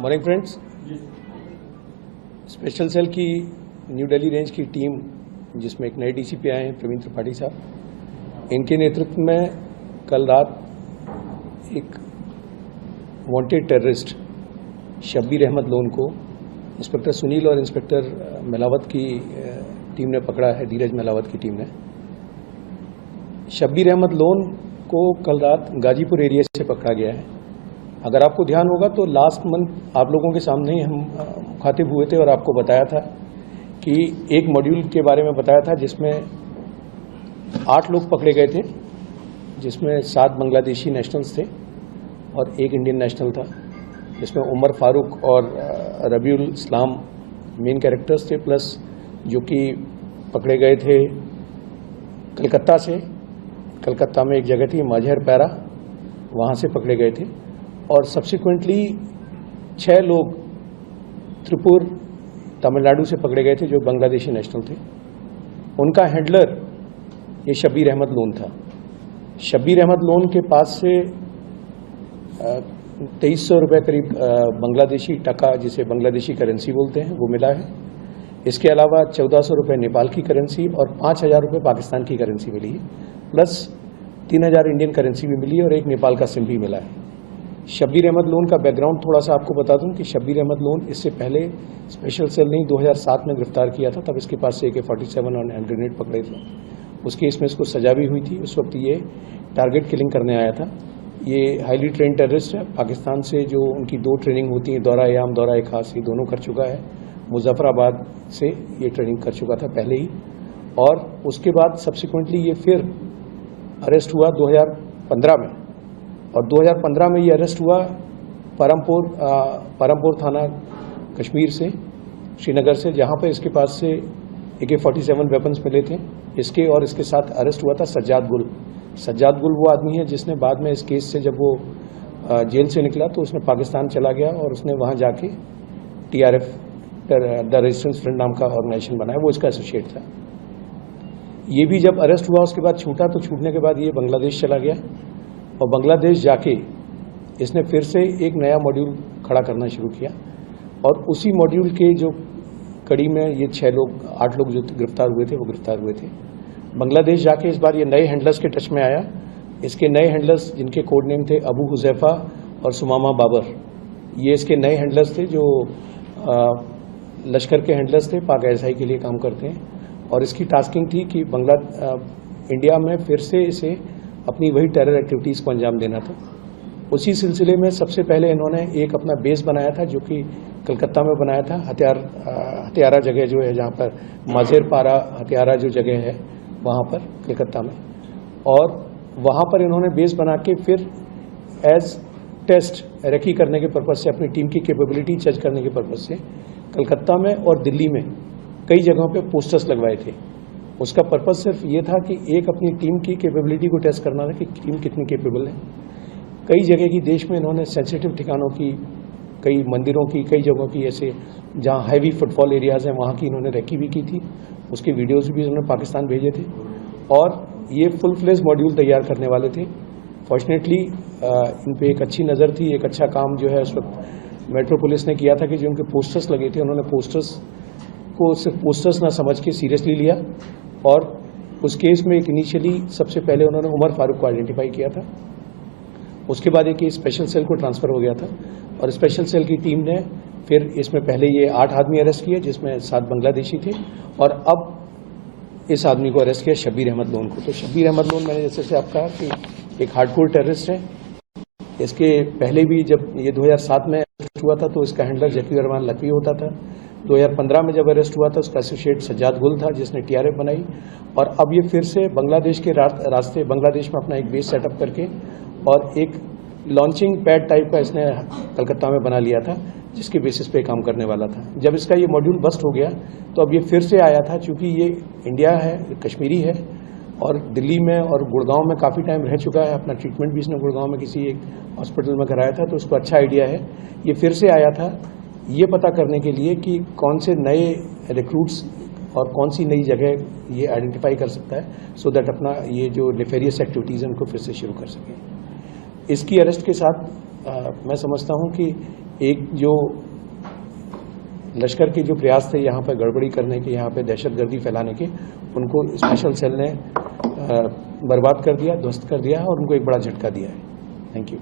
Morning friends. Special cell की new Delhi range की team, जिसमें एक नए डीसीपी आए हैं प्रवीण त्रिपाठी साहब, इनके नेतृत्व में कल रात एक वांटेड टेररिस्ट शब्बीर अहमद लोन को इंस्पेक्टर सुनील और इंस्पेक्टर मेलावत की टीम ने पकड़ा है। धीरज मेलावत की टीम ने शब्बीर अहमद लोन को कल रात गाजीपुर एरिया से पकड़ा गया है। अगर आपको ध्यान होगा तो लास्ट मंथ आप लोगों के सामने ही हम मुखातिब हुए थे और आपको बताया था कि एक मॉड्यूल के बारे में बताया था जिसमें 8 लोग पकड़े गए थे, जिसमें 7 बांग्लादेशी नेशनल्स थे और एक इंडियन नेशनल था, जिसमें उमर फारूक और रबीउल इस्लाम मेन कैरेक्टर्स थे, प्लस जो कि पकड़े गए थे कलकत्ता से। कलकत्ता में एक जगह थी मजहर पैरा, वहाँ से पकड़े गए थे। और सब्सिक्वेंटली 6 लोग त्रिपुर तमिलनाडु से पकड़े गए थे जो बांग्लादेशी नेशनल थे। उनका हैंडलर ये शब्बीर अहमद लोन था। शब्बीर अहमद लोन के पास से 2300 रुपये करीब बांग्लादेशी टका, जिसे बांग्लादेशी करेंसी बोलते हैं, वो मिला है। इसके अलावा 1400 रुपये नेपाल की करेंसी और 5000 रुपये पाकिस्तान की करेंसी मिली है, प्लस 3000 इंडियन करेंसी भी मिली है और एक नेपाल का सिम भी मिला है। शब्बीर अहमद लोन का बैकग्राउंड थोड़ा सा आपको बता दूं कि शब्बीर अहमद लोन इससे पहले स्पेशल सेल ने 2007 में गिरफ्तार किया था। तब इसके पास से AK-47 और हैंड ग्रेनेड पकड़े थे। उस केस में इसको सजा भी हुई थी। उस वक्त ये टारगेट किलिंग करने आया था। ये हाईली ट्रेंड टेररिस्ट है। पाकिस्तान से जो उनकी 2 ट्रेनिंग होती है, दौरा याम, दौरा खास, ये दोनों कर चुका है। मुजफ्फराबाद से ये ट्रेनिंग कर चुका था पहले ही, और उसके बाद सब्सिक्वेंटली ये फिर अरेस्ट हुआ 2015 में। और 2015 में ये अरेस्ट हुआ परमपुर थाना कश्मीर से, श्रीनगर से, जहाँ पे इसके पास से AK-47 वेपन्स मिले थे। इसके और इसके साथ अरेस्ट हुआ था सज्जाद गुल। सज्जाद गुल वो आदमी है जिसने बाद में इस केस से, जब वो जेल से निकला तो उसने पाकिस्तान चला गया और उसने वहाँ जाके TRF द रेजिस्टेंस फ्रंट नाम का ऑर्गेनाइजेशन बनाया, वो इसका एसोसिएट था। ये भी जब अरेस्ट हुआ उसके बाद छूटा, तो छूटने के बाद ये बांग्लादेश चला गया और बांग्लादेश जाके इसने फिर से एक नया मॉड्यूल खड़ा करना शुरू किया। और उसी मॉड्यूल के जो कड़ी में ये 8 लोग जो गिरफ्तार हुए थे वो गिरफ्तार हुए थे। बांग्लादेश जाके इस बार ये नए हैंडलर्स के टच में आया। इसके नए हैंडलर्स, जिनके कोड नेम थे अबू हुजैफा और सुमामा बाबर, ये इसके नए हैंडलर्स थे जो लश्कर के हैंडलर्स थे, पाक ISI के लिए काम करते हैं। और इसकी टास्किंग थी कि इंडिया में फिर से इसे अपनी वही टेरर एक्टिविटीज़ को अंजाम देना था। उसी सिलसिले में सबसे पहले इन्होंने एक अपना बेस बनाया था, जो कि कलकत्ता में बनाया था। हथियारा जगह जो है, जहाँ पर मजेर पारा हथियारा जो जगह है, वहाँ पर कलकत्ता में। और वहाँ पर इन्होंने बेस बना के फिर एज टेस्ट रेकी करने के पर्पज़ से, अपनी टीम की कैपेबिलिटी जज करने के पर्पज़ से कलकत्ता में और दिल्ली में कई जगहों पे पोस्टर्स लगवाए थे। उसका पर्पज़ सिर्फ ये था कि एक अपनी टीम की कैपेबिलिटी को टेस्ट करना था कि टीम कितनी कैपेबल है। कई जगह की देश में इन्होंने सेंसिटिव ठिकानों की, कई मंदिरों की, कई जगहों की, ऐसे जहाँ हैवी फुटफॉल एरियाज़ हैं, वहाँ की इन्होंने रेकी भी की थी। उसके वीडियोज़ भी इन्होंने पाकिस्तान भेजे थे और ये फुल फ्लेज मॉड्यूल तैयार करने वाले थे। फॉर्चुनेटली इन पर एक अच्छी नज़र थी। एक अच्छा काम जो है उस वक्त मेट्रो पुलिस ने किया था कि जो उनके पोस्टर्स लगे थे, उन्होंने पोस्टर्स को सिर्फ पोस्टर्स ना समझ के सीरियसली लिया। और उस केस में एक इनिशियली सबसे पहले उन्होंने उमर फारूक को आइडेंटिफाई किया था। उसके बाद एक स्पेशल सेल को ट्रांसफ़र हो गया था और स्पेशल सेल की टीम ने फिर इसमें पहले ये 8 आदमी अरेस्ट किए, जिसमें 7 बांग्लादेशी थे, और अब इस आदमी को अरेस्ट किया, शब्बीर अहमद लोन को। तो शब्बीर अहमद लोन, मैंने जैसे आप कहा कि एक हार्डकोर टेररिस्ट है। इसके पहले भी जब ये 2007 में अरेस्ट हुआ था तो इसका हैंडलर जकी अरमान लकवी होता था। 2015 में जब अरेस्ट हुआ था उसका एसोसिएट सज्जाद गुल था, जिसने TRF बनाई। और अब ये फिर से बांग्लादेश के रास्ते, बांग्लादेश में अपना एक बेस सेटअप करके और एक लॉन्चिंग पैड टाइप का इसने कलकत्ता में बना लिया था, जिसके बेसिस पे काम करने वाला था। जब इसका ये मॉड्यूल बस्ट हो गया तो अब ये फिर से आया था, चूँकि ये इंडिया है, कश्मीरी है और दिल्ली में और गुड़गांव में काफ़ी टाइम रह चुका है। अपना ट्रीटमेंट भी इसने गुड़गांव में किसी एक हॉस्पिटल में कराया था, तो उसको अच्छा आइडिया है। ये फिर से आया था ये पता करने के लिए कि कौन से नए रिक्रूट्स और कौन सी नई जगह ये आइडेंटिफाई कर सकता है, सो दैट अपना ये जो नेफेरियस एक्टिविटीज़ हैं उनको फिर से शुरू कर सकें। इसकी अरेस्ट के साथ मैं समझता हूं कि एक जो लश्कर के जो प्रयास थे यहाँ पर गड़बड़ी करने के, यहाँ पे दहशतगर्दी फैलाने के, उनको स्पेशल सेल ने बर्बाद कर दिया, ध्वस्त कर दिया और उनको एक बड़ा झटका दिया है। Thank you.